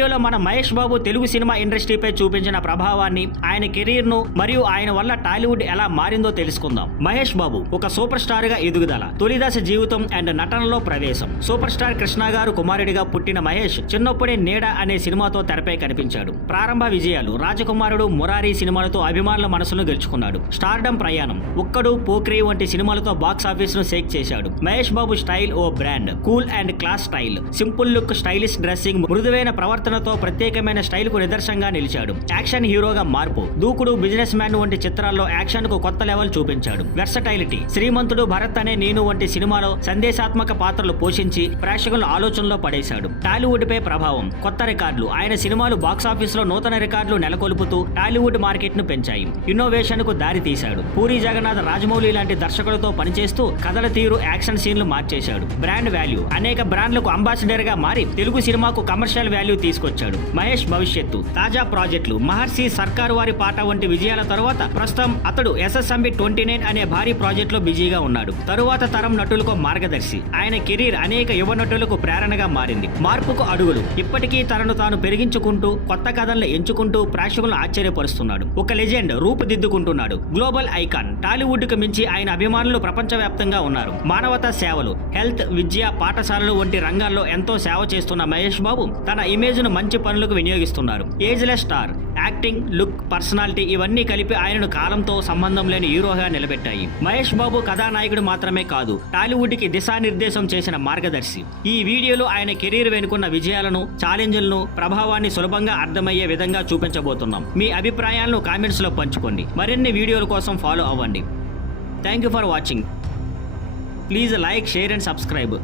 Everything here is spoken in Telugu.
వీడియోలో మన మహేష్ బాబు తెలుగు సినిమా ఇండస్ట్రీపై చూపించిన ప్రభావాన్ని, ఆయన కెరీర్ ను మరియు ఆయన వల్ల టాలీవుడ్ ఎలా మారిందో తెలుసుకుందాం. మహేష్ బాబు ఒక సూపర్ స్టార్ గా ఎదుగుదల, తొలిదశ జీవితం అండ్ నటనలో ప్రవేశం. సూపర్ స్టార్ కృష్ణ గారు కుమారుడిగా పుట్టిన మహేష్ చిన్నప్పుడే నీడ అనే సినిమాతో తెరపై కనిపించాడు. ప్రారంభ విజయాలు రాజకుమారుడు, మురారి సినిమాలతో అభిమానుల మనసును గెలుచుకున్నాడు. స్టార్డమ్ ప్రయాణం, ఉక్కడు, పోక్రి వంటి సినిమాలతో బాక్స్ ఆఫీస్ ను షేక్ చేశాడు. మహేష్ బాబు స్టైల్ ఓ brand, cool and class style, simple look, stylish dressing, మృదువైన ప్రవర్తనతో ప్రత్యేకమైన స్టైల్ కు నిదర్శనంగా నిలిచాడు. యాక్షన్ హీరోగా మార్పు, దూకుడు, బిజినెస్ మ్యాన్ వంటి చిత్రాల్లో యాక్షన్ కు కొత్త లెవెల్ చూపించాడు. వెర్సటైలిటీ, శ్రీమంతుడు, భరత్ అనే నేను వంటి సినిమాలో సందేశాత్మక పాత్రలు పోషించి ప్రేక్షకుల ఆలోచనలో పడేశాడు. టాలీవుడ్ పై ప్రభావం, కొత్త రికార్డులు, ఆయన సినిమాలు బాక్సాఫీస్ లో నూతన రికార్డులు నెలకొల్పుతూ టాలీవుడ్ మార్కెట్ ను పెంచాయి. ఇన్నోవేషన్ కు దారి తీశాడు. పూరి జగన్నాథ్, రాజమౌళి లాంటి దర్శకులతో పనిచేస్తూ కథల తీరు, యాక్షన్ సీన్లు మార్చేశాడు. బ్రాండ్ వాల్యూ, అనేక బ్రాండ్లకు అంబాసిడర్ గా మారి తెలుగు సినిమాకు కమర్షియల్ వాల్యూ తీసుకొచ్చాడు. మహేష్ భవిష్యత్తు, తాజా ప్రాజెక్టులు, మహర్షి, సర్కారు వారి పాట వంటి విజయాల తరువాత ప్రస్తుతం అతడు SSMB 29 అనే భారీ ప్రాజెక్ట్ లో బిజీగా ఉన్నాడు. తరువాత తరం నటులకు మార్గదర్శి, ఆయన కెరీర్ అనేక యువ నటులకు ప్రేరణగా మారింది. మార్పుకు అడుగులు, ఇప్పటికీ తనను తాను పెరిగించుకుంటూ కొత్త కథలను ఎంచుకుంటూ ప్రేక్షకులను ఆశ్చర్యపరుస్తున్నాడు. ఒక లెజెండ్ రూపుదిద్దుకుంటున్నాడు. గ్లోబల్ ఐకాన్, టాలీవుడ్ కు మించి ఆయన అభిమానులు ప్రపంచవ్యాప్తంగా ఉన్నారు. మానవతా సేవలు, హెల్త్, విద్య, పాఠశాలలు వంటి రంగాల్లో ఎంతో సేవ చేస్తున్న మహేష్ బాబు తన ఇమేజ్ ను మంచి పనులకు వినియోగిస్తున్నారు. Ageless star, acting, look, personality ఇవన్నీ కలిపి ఆయనను కాలంతో సంబంధం లేని హీరోగా నిలబెట్టాయి. మహేష్ బాబు కథానాయకుడు మాత్రమే కాదు, టాలీవుడ్ కి దిశానిర్దేశం చేసిన మార్గదర్శి. ఈ వీడియోలో ఆయన కెరీర్ వెనుకున్న విజయాలను, ఛాలెంజ్లను, ప్రభావాన్ని సులభంగా అర్థమయ్యే విధంగా చూపించబోతున్నాం. మీ అభిప్రాయాలను కామెంట్స్ లో పంచుకోండి. మరిన్ని వీడియోల కోసం ఫాలో అవ్వండి. Thank you for watching. Please like, share and subscribe.